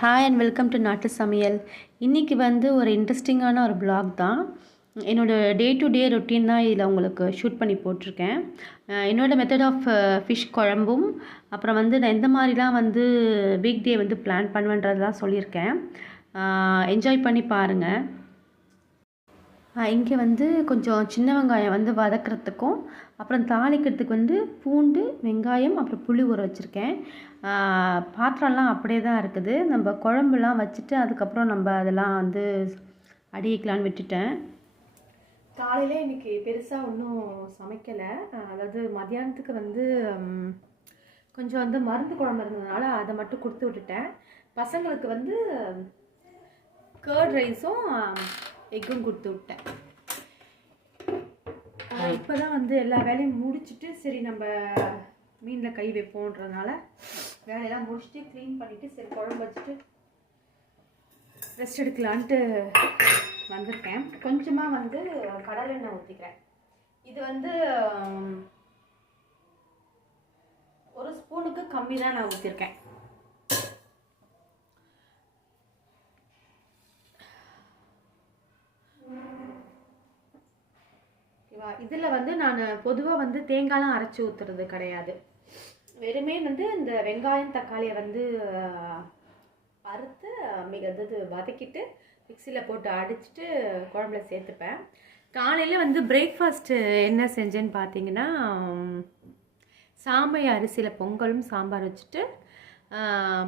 Hi and welcome to நாட்டு சமையல். இன்றைக்கி வந்து ஒரு இன்ட்ரெஸ்டிங்கான ஒரு vlog தான். என்னோடய டே டு டே ரொட்டீன் தான் இதில் உங்களுக்கு ஷூட் பண்ணி போட்டிருக்கேன். என்னோடய மெத்தட் ஆஃப் ஃபிஷ் குழம்பும் அப்புறம் வந்து நான் எந்த மாதிரிலாம் வந்து வீக் டே வந்து பிளான் பண்ணுவேன்றதெல்லாம் சொல்லியிருக்கேன். என்ஜாய் பண்ணி பாருங்கள். இங்கே வந்து கொஞ்சம் சின்ன வெங்காயம் வந்து வதக்கிறதுக்கும் அப்புறம் தாளிக்கிறதுக்கு வந்து பூண்டு, வெங்காயம், அப்புறம் புளி ஊற வச்சுருக்கேன். பாத்திரம்லாம் அப்படியே தான் இருக்குது. நம்ம குழம்புலாம் வச்சுட்டு அதுக்கப்புறம் நம்ம அதெல்லாம் வந்து அடிக்கலான்னு விட்டுட்டேன். காலையில் இன்றைக்கி பெருசாக ஒன்றும் சமைக்கலை. அதாவது மதியானத்துக்கு வந்து கொஞ்சம் வந்து மருந்து குழம்பு இருந்ததுனால அதை மட்டும் கொடுத்து விட்டுட்டேன். பசங்களுக்கு வந்து கர்ட் ரைஸும் எக்கும் கொடுத்து விட்டேன். இப்போ தான் வந்து எல்லா வேலையும் முடிச்சுட்டு சரி நம்ம மீனில் கை வைப்போன்றதுனால வேலையெல்லாம் முடிச்சுட்டு க்ளீன் பண்ணிவிட்டு சரி குழம்பு வச்சுட்டு ரெஸ்ட் எடுக்கலான்ட்டு வந்திருக்கேன். கொஞ்சமாக வந்து கடலெண்ணெய் ஊற்றிக்கிறேன். இது வந்து ஒரு ஸ்பூனுக்கு கம்மி தான் நான் ஊற்றிருக்கேன். இதில் வந்து நான் பொதுவாக வந்து தேங்காய்லாம் அரைச்சி ஊற்றுறது கிடையாது. வெறுமே வந்து இந்த வெங்காயம் தக்காளியை வந்து அறுத்து அதாவது வதக்கிட்டு மிக்சியில் போட்டு அடிச்சுட்டு குழம்புல சேர்த்துப்பேன். காலையில் வந்து பிரேக்ஃபாஸ்ட்டு என்ன செஞ்சேன்னு பார்த்தீங்கன்னா சாமை அரிசியில் பொங்கலும் சாம்பார் வச்சுட்டு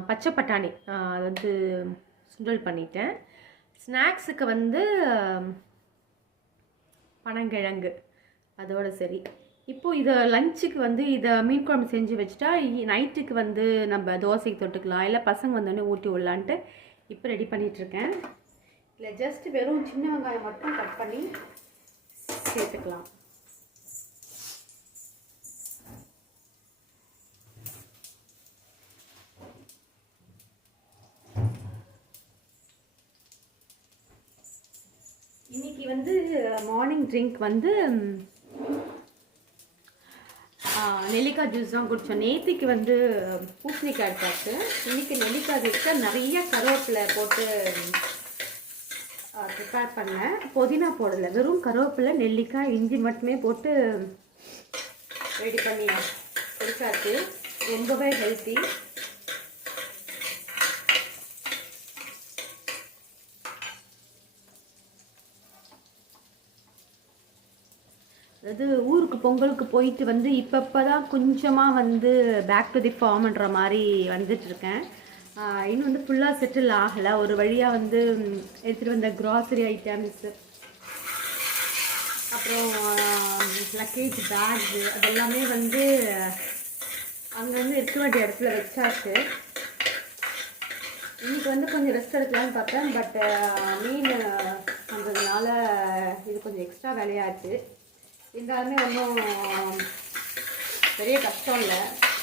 பச்சை பட்டாணி அது வந்து சுண்டல் பண்ணிட்டேன். ஸ்நாக்ஸுக்கு வந்து பனங்கிழங்கு அதோட சரி. இப்போது இதை லஞ்சுக்கு வந்து இதை மீன் குழம்பு செஞ்சு வச்சுட்டா நைட்டுக்கு வந்து நம்ம தோசைக்கு தொட்டுக்கலாம், இல்லை பசங்க வந்தோடனே ஊட்டி விடலான்ட்டு இப்போ ரெடி பண்ணிகிட்ருக்கேன். இல்லை ஜஸ்ட் வெறும் சின்ன வெங்காயம் மட்டும் கட் பண்ணி சேர்த்துக்கலாம். இன்றைக்கி வந்து மார்னிங் ட்ரிங்க் வந்து நெல்லிக்காய் ஜூஸ் தான் குடித்தோம். நேற்றுக்கு வந்து பூசணிக்காய் எடுத்தாச்சு. இன்றைக்கி நெல்லிக்காய் ஜூஸ்க்கு நிறைய கருவேப்பிலை போட்டு ப்ரிப்பேர் பண்ணேன். புதினா போடலை, வெறும் கருவேப்பிலை, நெல்லிக்காய், இஞ்சி மட்டுமே போட்டு ரெடி பண்ணி குடிச்சாச்சு. ரொம்பவே ஹெல்த்தி. அதாவது ஊருக்கு பொங்கலுக்கு போயிட்டு வந்து இப்போ தான் கொஞ்சமாக வந்து பேக் டு தி ஃபார்ம்ன்ற மாதிரி வந்துட்டுருக்கேன். இன்னும் வந்து ஃபுல்லாக செட்டில் ஆகலை. ஒரு வழியாக வந்து எடுத்துகிட்டு வந்த க்ராசரி ஐட்டம்ஸு அப்புறம் லக்கேஜ் பேக்கு அதெல்லாமே வந்து அங்கேருந்து இருக்க வேண்டிய இடத்துல வச்சாச்சு. இன்றைக்கி வந்து கொஞ்சம் ரெஸ்ட் எடுக்கலான்னு பார்த்தேன். பட் மீன் வந்ததுனால இது கொஞ்சம் எக்ஸ்ட்ரா வேலையாச்சு. இருந்தாலுமே ஒன்றும் பெரிய கஷ்டம் இல்லை,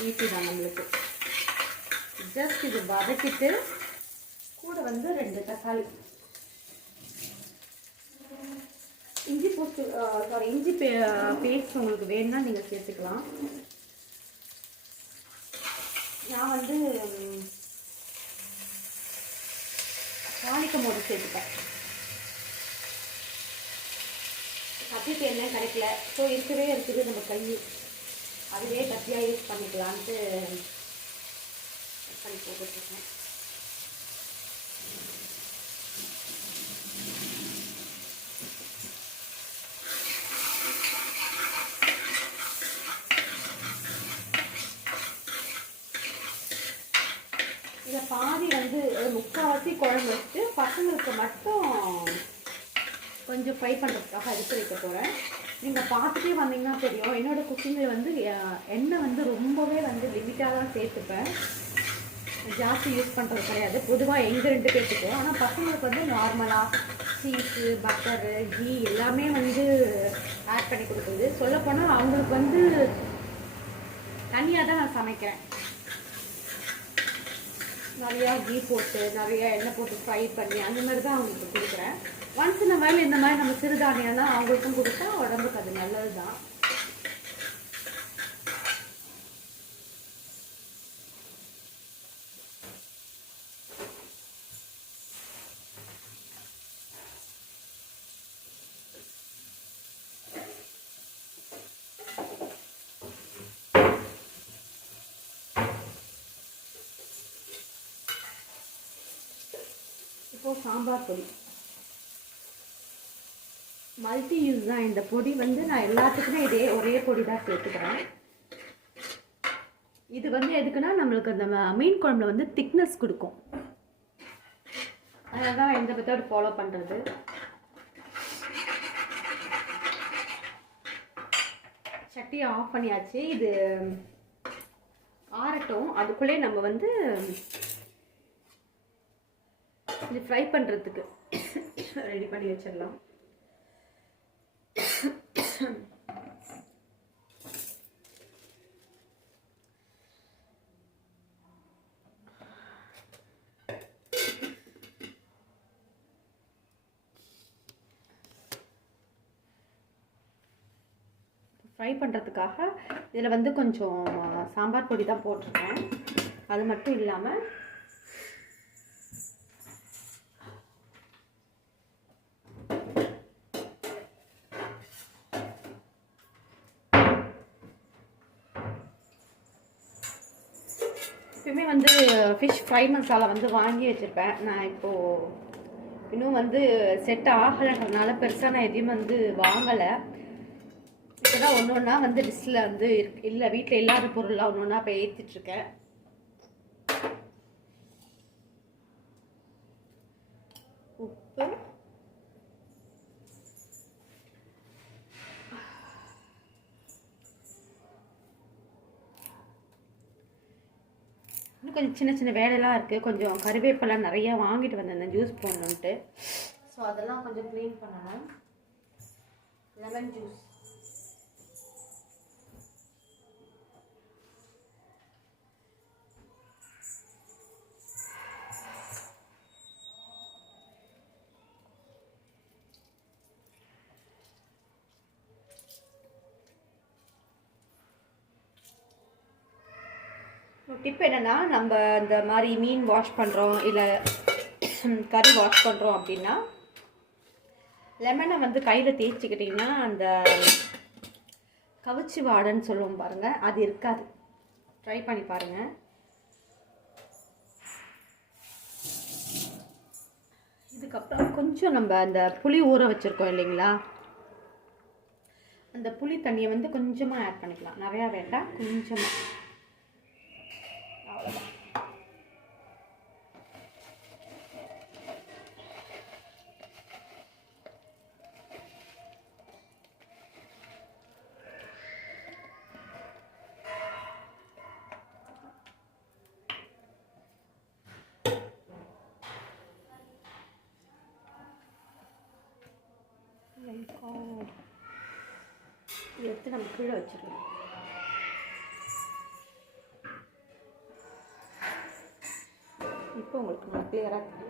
ஈஸி தான் நம்மளுக்கு. ஜஸ்ட் இது வதக்கிட்டு கூட வந்து 2 தக்காளி, இஞ்சி பேஸ்ட் உங்களுக்கு வேணும்னா நீங்கள் சேர்த்துக்கலாம். நான் வந்து தாளிக்கும் போது சேர்த்துப்பேன். கத்திக்கு என்ன கிடைக்கல, ஸோ இருக்குது நம்ம கை, அதுவே கத்தியாக யூஸ் பண்ணிக்கலான்ட்டு பண்ணி போட்டுருக்கேன். இதை பாதி வந்து முக்கால்வாசி குழம்பு வச்சுட்டு பசங்களுக்கு மட்டும் கொஞ்சம் ஃப்ரை பண்ணுறதுக்காக எடுத்து வைக்க போகிறேன். நீங்கள் பார்த்துட்டே வந்தீங்கன்னா தெரியும், என்னோடய குக்கிங்கில் வந்து எண்ணெய் வந்து ரொம்பவே வந்து லிமிட்டாக தான் சேர்த்துப்பேன். ஜாஸ்தி யூஸ் பண்ணுறது கிடையாது பொதுவாக எங்கள் 2 பேர்த்துக்கும். ஆனால் பசங்களுக்கு வந்து நார்மலாக சீஸு, பட்டரு, கீ எல்லாமே வந்து ஆட் பண்ணி கொடுக்குறது. சொல்லப்போனால் அவங்களுக்கு வந்து தனியாக தான் நான் சமைக்கிறேன். நிறையா கீ போட்டு நிறையா எண்ணெய் போட்டு ஃப்ரை பண்ணி அந்த மாதிரி தான் அவங்களுக்கு கொடுக்குறேன். ஒன்ஸ் இந்த மாதிரி நம்ம சிறுதானியம்லாம் அவங்களுக்கும் கொடுத்தா உடம்புக்கு அது நல்லது தான். இப்போது சாம்பார் பொடி மல்டி யூஸ் தான். இந்த பொடி வந்து நான் எல்லாத்துக்குமே ஒரே பொடி தான் சேர்த்துக்கிறேன். இது வந்து எதுக்குன்னா நம்மளுக்கு அந்த மீன் குழம்புல வந்து திக்னஸ் கொடுக்கும். அதனால தான் இந்த மெத்தட் ஃபாலோ பண்ணுறது. சட்டியை ஆஃப் பண்ணியாச்சு. இது ஆறட்டும். அதுக்குள்ளே நம்ம வந்து இது ஃப்ரை பண்ணுறதுக்கு ரெடி பண்ணி வச்சிடலாம். ஃப்ரை பண்ணுறதுக்காக இதில் வந்து கொஞ்சம் சாம்பார் பொடி தான் போட்டிருக்கேன். அது மட்டும் இல்லாமல் எப்பயுமே வந்து ஃபிஷ் ஃப்ரை மசாலா வந்து வாங்கி வச்சுருப்பேன். நான் இப்போது இன்னும் வந்து செட் ஆகலைன்றதுனால பெருசாக நான் எதையும் வந்து வாங்கலை. இப்போதான் ஒன்று ஒன்றா வந்து டிஷ்ஷில் வந்து இல்லை வீட்டில் இல்லாத பொருள்லாம் ஒன்று ஒன்றா இப்போ ஏற்றிட்டுருக்கேன். உப்பு, இன்னும் கொஞ்சம் சின்ன சின்ன வேலையெல்லாம் இருக்குது. கொஞ்சம் கருவேப்பெல்லாம் நிறையா வாங்கிட்டு வந்தேன் ஜூஸ் போடணுன்ட்டு. ஸோ அதெல்லாம் கொஞ்சம் க்ளீன் பண்ணணும். லெமன் ஜூஸ் டிப் என்னென்னா, நம்ம இந்த மாதிரி மீன் வாஷ் பண்ணுறோம் இல்லை கறி வாஷ் பண்ணுறோம் அப்படின்னா லெமனை வந்து கையில் தேய்ச்சிக்கிட்டிங்கன்னா அந்த கவிச்சி வாடைன்னு சொல்லுவோம் பாருங்கள், அது இருக்காது. ட்ரை பண்ணி பாருங்கள். இதுக்கப்புறம் கொஞ்சம் நம்ம அந்த புளி ஊற வச்சுருக்கோம் இல்லைங்களா, அந்த புளி தண்ணியை வந்து கொஞ்சமாக ஆட் பண்ணிக்கலாம். நிறையா வேண்டாம், கொஞ்சமாக. அவ்வளோதான். எடுத்து நம்ம கீழே வச்சிடலாம். இப்போ உங்களுக்கு நான் கிளியராக தெரியும்.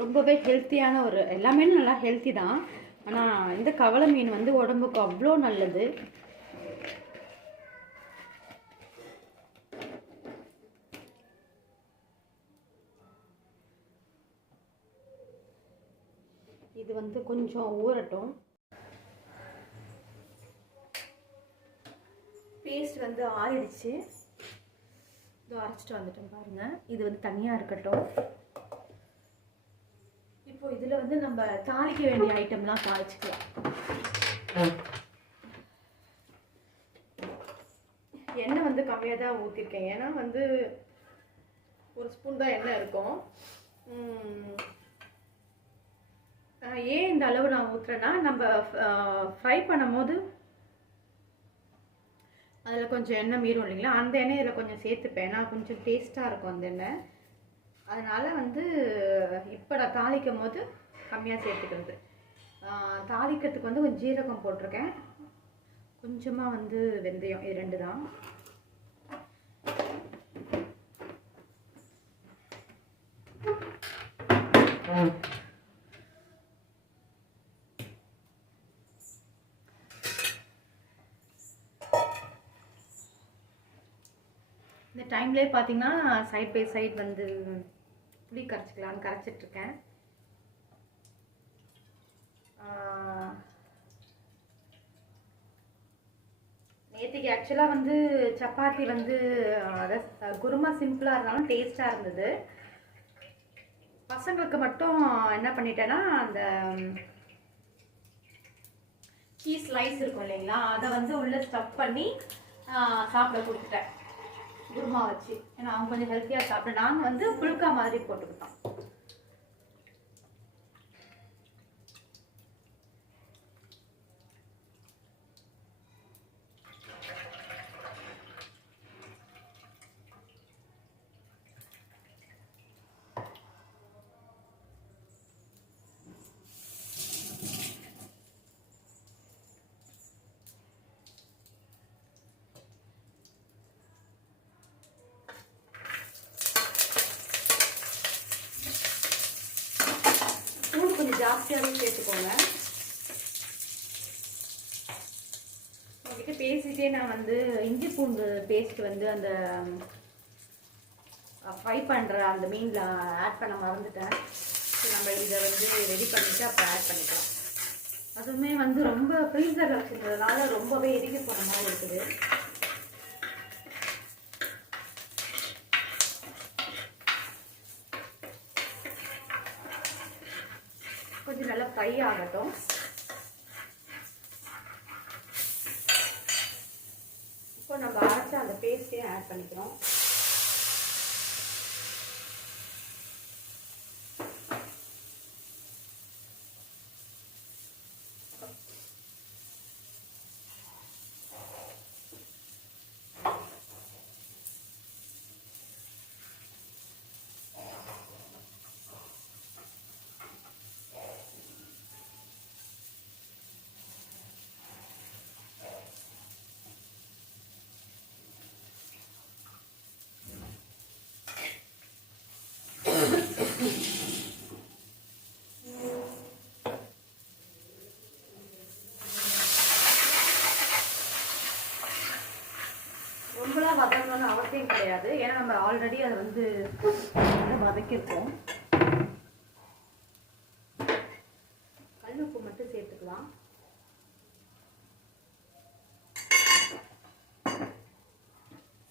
ரொம்பவே ஹெல்த்தியான எல்லாமே நல்லா ஹெல்த்தி தான். ஆனால் இந்த கவலை மீன் வந்து உடம்புக்கு அவ்வளோ நல்லது. இது வந்து கொஞ்சம் ஊறட்டும். பேஸ்ட் வந்து ஆறிடுச்சு. இது அரைச்சிட்டு வந்துட்டோம் பாருங்கள். இது வந்து தனியாக இருக்கட்டும். இப்போ இதில் வந்து நம்ம தாளிக்க வேண்டிய ஐட்டம்லாம் தாளிச்சுக்கலாம். எண்ணெய் வந்து கம்மியாக தான் ஊற்றிருக்கேன். ஏன்னா வந்து ஒரு ஸ்பூன் தான் எண்ணெய் இருக்கும். ஏன் இந்த அளவு நான் ஊற்றுறேன்னா, நம்ம ஃப்ரை பண்ணும் போது அதில் கொஞ்சம் எண்ணெய் மீறும் இல்லைங்களா, அந்த எண்ணெய் இதில் கொஞ்சம் சேர்த்துப்பேன். ஏன்னா கொஞ்சம் டேஸ்ட்டாக இருக்கும் அந்த எண்ணெய். அதனால் வந்து இப்போ நான் தாளிக்கும் போது கம்மியாக சேர்த்துக்கிறது. தாளிக்கிறதுக்கு வந்து கொஞ்சம் ஜீரகம் போட்டிருக்கேன், கொஞ்சமாக வந்து வெந்தயம், இது 2 தான். இந்த டைம்லேயே பார்த்தீங்கன்னா சைட் பை சைட் வந்து புளி கரைச்சிக்கலான்னு கரைச்சிட்ருக்கேன். நேற்றுக்கு ஆக்சுவலாக வந்து சப்பாத்தி வந்து குருமா சிம்பிளாக இருந்தாலும் டேஸ்ட்டாக இருந்தது. பசங்களுக்கு மட்டும் என்ன பண்ணிட்டேன்னா அந்த சீஸ் ஸ்லைஸ் இருக்கும் இல்லைங்களா, அதை வந்து உள்ளே ஸ்டஃப் பண்ணி சாப்பிட கொடுத்துட்டேன் குருமா வச்சு. ஏன்னா அவங்க கொஞ்சம் ஹெல்த்தியாக சாப்பிட, நாங்கள் வந்து புல்கா மாதிரி போட்டுக்கிட்டோம். கொஞ்சம் ஜாஸ்தியாகவே சேர்த்துக்கோங்க. உங்ககிட்ட பேசிட்டே நான் வந்து இஞ்சி பூண்டு பேஸ்ட் வந்து அந்த ஃப்ரை பண்ணுற அந்த மீனில் ஆட் பண்ண மறந்துட்டேன். ஸோ நம்ம இதை வந்து ரெடி பண்ணிவிட்டு அப்போ ஆட் பண்ணிக்கலாம். அதுவுமே வந்து ரொம்ப ஃப்ரீசரில் வச்சுருந்ததுனால ரொம்பவே எரிக்க போகிற மாதிரி இருக்குது. கொஞ்சம் நல்லா ஃப்ரை ஆகட்டும். இப்போ நம்ம அரைச்ச அந்த பேஸ்ட்டையும் ஆட் பண்ணிக்கிறோம். ரொம்பலாம் வதங்கணும்னு அவசியம் கிடையாது, ஏன்னா நம்ம ஆல்ரெடி அதை வந்து வதக்கிருக்கோம். கல்லுப்பு மட்டும் சேர்த்துக்கலாம்.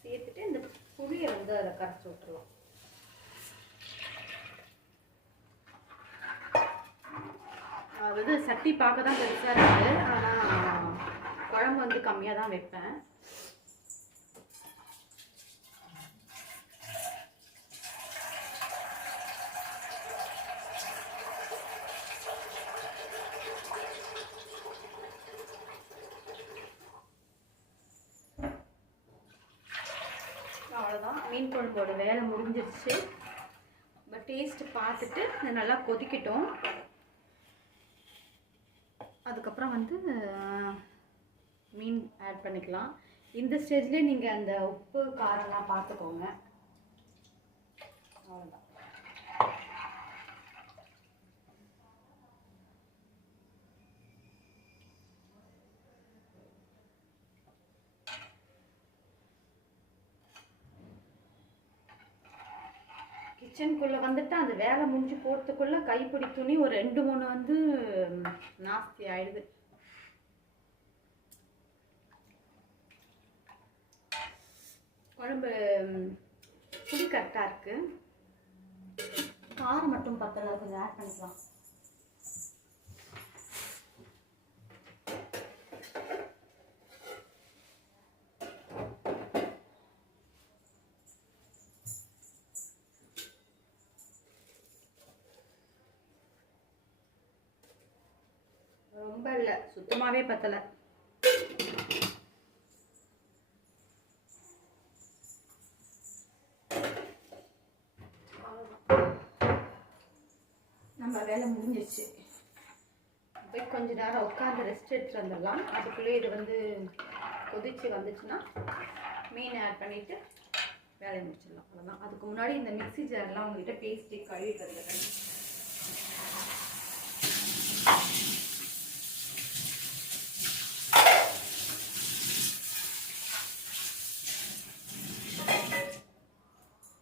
சேர்த்துட்டு இந்த புளியை வந்து அதில் கரைச்சி விட்டுருவோம். அதாவது சட்டி பார்க்க தான் பெருசாக இருக்குது, ஆனால் குழம்பு வந்து கம்மியாக தான் வைப்பேன். அவ்வளோதான், மீன் குழம்போட வேலை முடிஞ்சிருச்சு. நம்ம டேஸ்ட் பார்த்துட்டு நல்லா கொதிக்கட்டும். அதுக்கப்புறம் வந்து மீன் ஆட் பண்ணிக்கலாம். இந்த ஸ்டேஜ்லேயே நீங்கள் அந்த உப்பு காரம்லாம் பார்த்துக்கோங்க. அவ்வளோதான். கிச்சனுக்குள்ளே வந்துட்டு அந்த வேலை முடிஞ்சு போகிறதுக்குள்ளே கைப்பிடி துணி ஒரு 2-3 வந்து நாஸ்தி ஆயிடுது. குழம்பு புளி கரெக்டாக இருக்குது, காரம் மட்டும் பத்தல, கொஞ்சம் ஆட் பண்ணிக்கலாம். ரொம்ப இல்லை, சுத்தமாகவே பத்தலை. நம்ம வேலை முடிஞ்சிருச்சு. போய் கொஞ்ச நேரம் உட்காந்து ரெஸ்ட் எடுத்துட்டு வந்துடலாம். அதுக்குள்ளே இது வந்து கொதிச்சு வந்துச்சுன்னா மீன் ஆட் பண்ணிவிட்டு வேலையை முடிச்சிடலாம். அவ்வளோதான். அதுக்கு முன்னாடி இந்த மிக்ஸி ஜார்லாம் உங்கள்கிட்ட பேஸ்ட்டு கழுவிட்டு வந்துடுறேன்.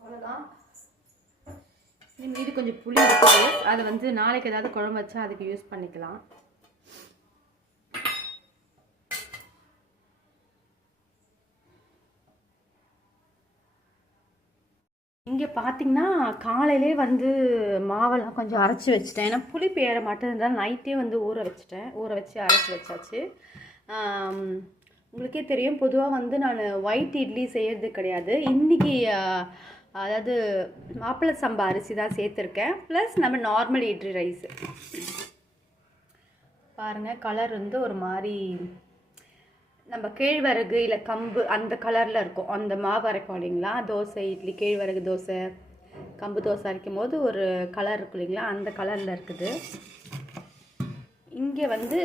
அவ்வளோதான். மீது கொஞ்சம் புளி இருக்குது, அதை வந்து நாளைக்கு ஏதாவது குழம்பு வச்சா அதுக்கு யூஸ் பண்ணிக்கலாம். இங்கே பார்த்தீங்கன்னா காலையிலே வந்து மாவெல்லாம் கொஞ்சம் அரைச்சி வச்சுட்டேன். ஏன்னா புளிப்பு ஏற மாட்டேன், நைட்டே வந்து ஊற வச்சு அரைச்சி வச்சாச்சு. உங்களுக்கே தெரியும், பொதுவாக வந்து நான் ஒயிட் இட்லி செய்கிறது கிடையாது. இன்றைக்கி அதாவது மாப்பிள்ளை சம்பா அரிசி தான் சேர்த்துருக்கேன், ப்ளஸ் நம்ம நார்மல் இட்லி ரைஸு. பாருங்கள், கலர் வந்து ஒரு மாதிரி நம்ம கேழ்வரகு இல்லை கம்பு அந்த கலரில் இருக்கும். அந்த மாவு அரைக்கும் இல்லைங்களா, தோசை இட்லி கேழ்வரகு தோசை கம்பு தோசை அரைக்கும் போது ஒரு கலர் இருக்கும் இல்லைங்களா, அந்த கலரில் இருக்குது. இங்கே வந்து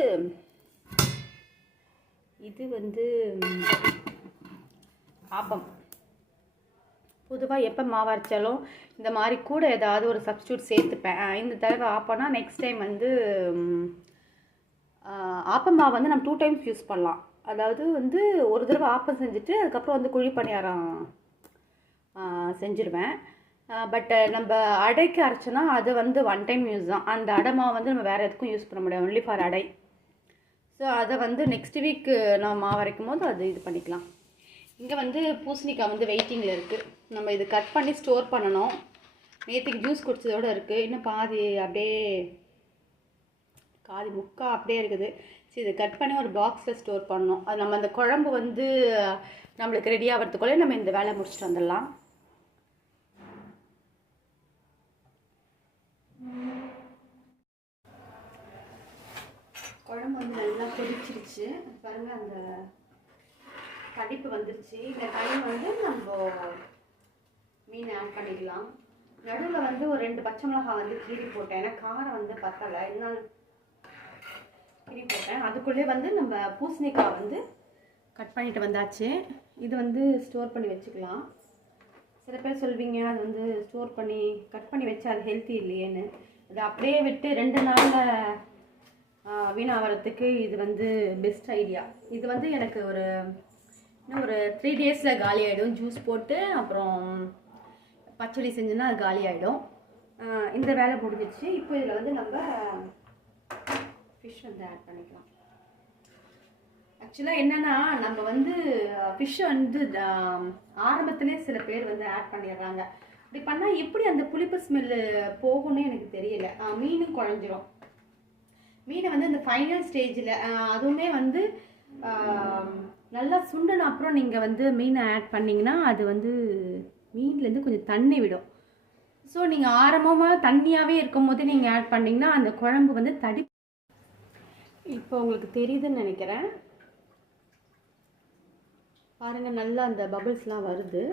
இது வந்து ஆப்பம். பொதுவாக எப்போ மாவு அரைச்சாலும் இந்த மாதிரி கூட ஏதாவது ஒரு சப்ஸ்டியூட் சேர்த்துப்பேன். இந்த தடவை ஆப்பம்னா நெக்ஸ்ட் டைம் வந்து ஆப்பம் மாவு வந்து நம்ம 2 டைம்ஸ் யூஸ் பண்ணலாம். அதாவது வந்து ஒரு தடவை ஆப்பம் செஞ்சுட்டு அதுக்கப்புறம் வந்து குழி பணியாரம் செஞ்சுருவேன். பட் நம்ம அடைக்கு அரைச்சோன்னா அது வந்து 1 டைம் யூஸ் தான். அந்த அடை மாவு வந்து நம்ம வேறு எதுக்கும் யூஸ் பண்ண முடியாது, ஒன்லி ஃபார் அடை. ஸோ அதை வந்து நெக்ஸ்ட் வீக் நான் மாவு அரைக்கும் போது அது இது பண்ணிக்கலாம். இங்கே வந்து பூசணிக்காய் வந்து வெயிட்டிங்கில் இருக்குது. நம்ம இது கட் பண்ணி ஸ்டோர் பண்ணணும். நேற்றுக்கு ஜூஸ் குடிச்சதோடு இருக்குது, இன்னும் பாதி அப்படியே முக்கா அப்படியே இருக்குது. சரி, இதை கட் பண்ணி ஒரு பாக்ஸில் ஸ்டோர் பண்ணணும். அது நம்ம அந்த குழம்பு வந்து நம்மளுக்கு ரெடி ஆகிறதுக்குள்ளே நம்ம இந்த வேலை முடிச்சுட்டு வந்துடலாம். குழம்பு வந்து நல்லா கொதிச்சிருச்சு பாருங்கள், அந்த கடிப்பு வந்துருச்சு. இந்த டைம் வந்து நம்ம மீன் ஆட் பண்ணிக்கலாம். நடுவில் வந்து ஒரு 2 பச்சை மிளகாய் வந்து கீறி போட்டேன், ஏன்னா காரம் வந்து பத்தலை, இன்னும் கீறி போட்டேன். அதுக்குள்ளே வந்து நம்ம பூசணிக்காய் வந்து கட் பண்ணிட்டு வந்தாச்சு. இது வந்து ஸ்டோர் பண்ணி வச்சுக்கலாம். சில பேர் சொல்வீங்க அது வந்து ஸ்டோர் பண்ணி கட் பண்ணி வச்சு அது ஹெல்த்தி இல்லையேன்னு. அது அப்படியே விட்டு 2 நாளில் வீணாகிறதுக்கு இது வந்து பெஸ்ட் ஐடியா. இது வந்து எனக்கு இன்னும் ஒரு 3 டேஸில் காலி ஆகிடும். ஜூஸ் போட்டு அப்புறம் பச்சடி செஞ்சுன்னா அது காலி ஆகிடும். இந்த வேலை முடிஞ்சிச்சு. இப்போ இதில் வந்து நம்ம ஃபிஷ் வந்து ஆட் பண்ணிக்கலாம். ஆக்சுவலாக என்னென்னா, நம்ம வந்து ஃபிஷ்ஷை வந்து ஆரம்பத்துலேயே சில பேர் வந்து ஆட் பண்ணிடுறாங்க. அப்படி பண்ணால் எப்படி அந்த புளிப்பு ஸ்மெல்லு போகும்னு எனக்கு தெரியல. மீனும் குழஞ்சிரும். மீனை வந்து இந்த ஃபைனல் ஸ்டேஜில் அதுவுமே வந்து நல்லா சுண்டன அப்புறம் நீங்கள் வந்து மீனை ஆட் பண்ணிங்கன்னா அது வந்து மீன்லேருந்து கொஞ்சம் தண்ணி விடும். ஸோ நீங்கள் ஆரம்பமாக தண்ணியாகவே இருக்கும் போது நீங்கள் ஆட் பண்ணிங்கன்னா அந்த குழம்பு வந்து இப்போ உங்களுக்கு தெரியுதுன்னு நினைக்கிறேன். பாருங்கள், நல்லா அந்த பபிள்ஸ்லாம் வருது.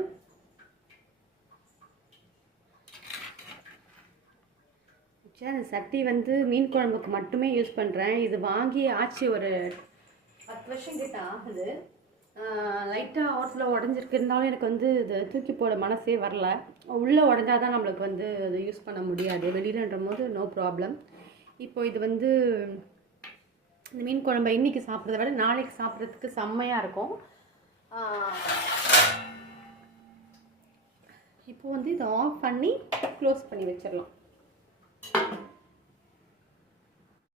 அந்த சட்டி வந்து மீன் குழம்புக்கு மட்டுமே யூஸ் பண்ணுறேன். இது வாங்கி ஆச்சு ஒரு 10 வருஷம் கிட்ட ஆகுது. லைட்டாக ஆர்ஸில் உடஞ்சிருக்கு. இருந்தாலும் எனக்கு வந்து இதை தூக்கி போட மனசே வரல. உள்ளே உடஞ்சாதான் நம்மளுக்கு வந்து அதை யூஸ் பண்ண முடியாது, வெளியிலன்ற போது நோ ப்ராப்ளம். இப்போ இது வந்து இந்த மீன் குழம்பை இன்றைக்கி சாப்பிட்றத விட நாளைக்கு சாப்பிட்றதுக்கு செம்மையாக இருக்கும். இப்போ வந்து இதை ஆஃப் பண்ணி க்ளோஸ் பண்ணி வச்சிடலாம்.